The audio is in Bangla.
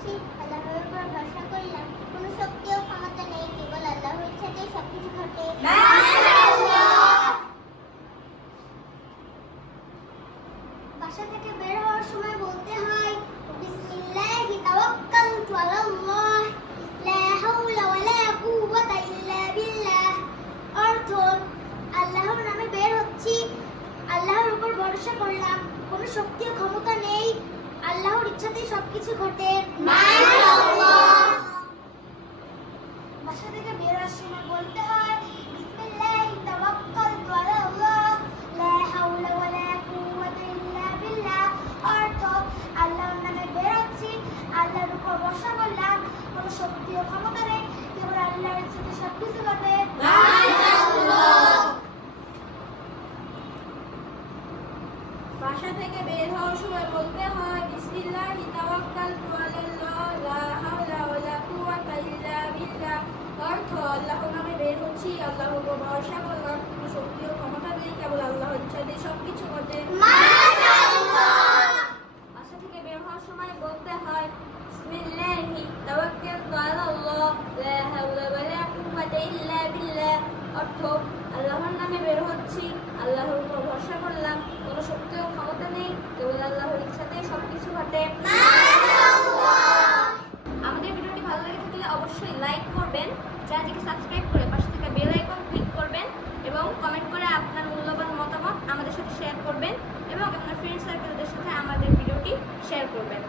হচ্ছি আল্লাহর উপর ভরসা করলাম, কোনো শক্তি ও ক্ষমতা নেই, কেবল আল্লাহর ইচ্ছাতেই সবকিছু ঘটে। বাসা থেকে বের হওয়ার সময় বলতে হয়, বিসমিল্লাহি তাওয়াক্কালতু আলাল্লাহ, লা হাওলা ওয়ালা কুওয়াতা ইল্লা বিল্লাহ। অর্থ, আল্লাহর নামে বের হচ্ছি, আল্লাহর উপর ভরসা করলাম, কোনো শক্তি ও ক্ষমতা নেই সবকিছু ঘটে। বাসা থেকে বের বলতে হয়। আল্লাহর উপর ভরসা করলাম। কোনো ক্ষমতা নেই, কেবল সবকিছু ঘটে। বাসা থেকে বের হওয়ার সময় বলতে হয় বিসমিল্লাহি তাওয়াক্কালতু আলাল্লাহ লা হাওলা ওয়ালা কুওয়াতা ইল্লা বিল্লাহ। অর্থ আল্লাহর নামে বের হচ্ছি আল্লাহর উপর ভরসা করলাম কোনো শক্তি ও ক্ষমতা নেই কেবল আল্লাহর ইচ্ছাতে সবকিছু ঘটে। বাসা থেকে বের হওয়ার সময় বলতে হয় বিসমিল্লাহি তাওয়াক্কালতু আলাল্লাহ লা হাওলা ওয়ালা কুওয়াতা ইল্লা বিল্লাহ। অর্থ আল্লাহর নামে বের হচ্ছি আল্লাহর উপর ভরসা করলাম কোনো শক্তি ও ক্ষমতা নেই কেবল আল্লাহর ইচ্ছাতে সবকিছু ঘটে আমাদের ভিডিওটি ভালো লেগে থাকলে অবশ্যই লাইক করবেন, চ্যানেলটিকে সাবস্ক্রাইব করে পাশে থেকে বেল আইকন ক্লিক করবেন এবং কমেন্ট করে আপনার মূল্যবান মতামত আমাদের সাথে শেয়ার করবেন এবং আপনার ফ্রেন্ড সার্কেলদের সাথে আমাদের ভিডিওটি শেয়ার করবেন।